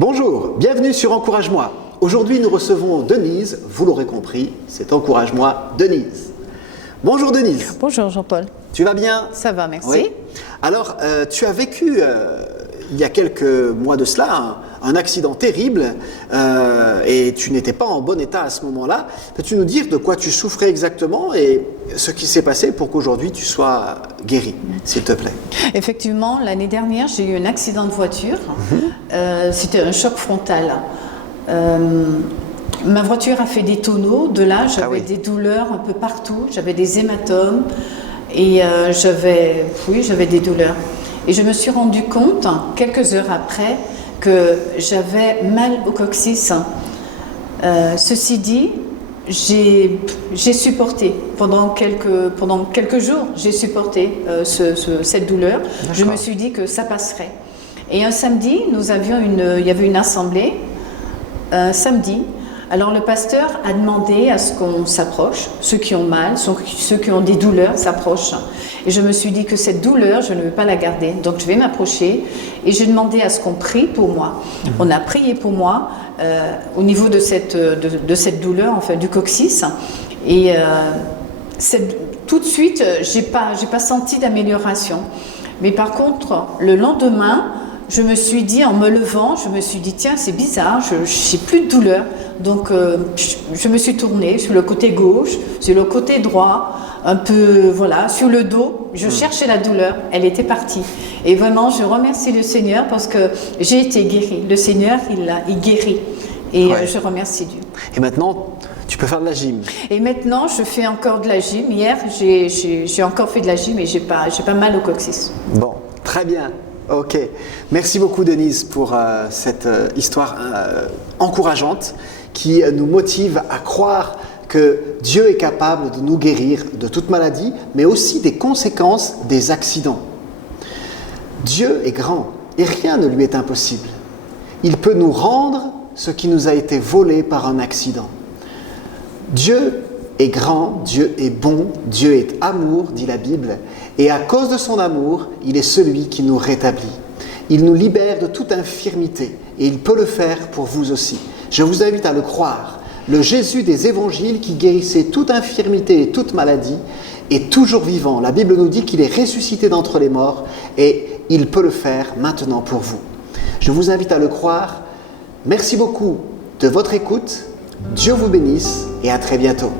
Bonjour, bienvenue sur Encourage-moi. Aujourd'hui, nous recevons Denise, vous l'aurez compris, c'est Encourage-moi Denise. Bonjour Denise. Bonjour Jean-Paul. Tu vas bien? Ça va, merci. Oui. Alors, tu as vécu, il y a quelques mois de cela, un accident terrible et tu n'étais pas en bon état à ce moment-là. Peux-tu nous dire de quoi tu souffrais exactement et ce qui s'est passé pour qu'aujourd'hui tu sois guéri, s'il te plaît? Effectivement, l'année dernière, j'ai eu un accident de voiture. C'était un choc frontal. Ma voiture a fait des tonneaux. De là, j'avais des douleurs un peu partout. J'avais des hématomes et j'avais des douleurs. Et je me suis rendu compte, quelques heures après, que j'avais mal au coccyx. Ceci dit, j'ai supporté pendant quelques jours, j'ai supporté cette douleur. Je me suis dit que ça passerait. Et un samedi, il y avait une assemblée. Samedi. Alors le pasteur a demandé à ce qu'on s'approche, ceux qui ont mal, ceux qui ont des douleurs s'approchent. Et je me suis dit que cette douleur, je ne veux pas la garder. Donc je vais m'approcher et j'ai demandé à ce qu'on prie pour moi. On a prié pour moi au niveau de cette douleur, enfin du coccyx. Et tout de suite, j'ai pas senti d'amélioration. Mais par contre, le lendemain, je me suis dit, en me levant, je me suis dit, tiens, c'est bizarre, je n'ai plus de douleur. Donc, je me suis tournée sur le côté gauche, sur le côté droit, un peu, voilà, sur le dos. Je cherchais la douleur, elle était partie. Et vraiment, je remercie le Seigneur parce que j'ai été guérie. Le Seigneur, il guérit. Et je remercie Dieu. Et maintenant, tu peux faire de la gym. Et maintenant, je fais encore de la gym. Hier, j'ai encore fait de la gym et j'ai pas mal au coccyx. Bon, très bien. Ok, merci beaucoup Denise pour cette histoire encourageante qui nous motive à croire que Dieu est capable de nous guérir de toute maladie, mais aussi des conséquences des accidents. Dieu est grand et rien ne lui est impossible. Il peut nous rendre ce qui nous a été volé par un accident. Dieu est grand, Dieu est bon, Dieu est amour, dit la Bible, et à cause de son amour, il est celui qui nous rétablit. Il nous libère de toute infirmité, et il peut le faire pour vous aussi. Je vous invite à le croire. Le Jésus des évangiles qui guérissait toute infirmité et toute maladie est toujours vivant. La Bible nous dit qu'il est ressuscité d'entre les morts, et il peut le faire maintenant pour vous. Je vous invite à le croire. Merci beaucoup de votre écoute. Dieu vous bénisse et à très bientôt.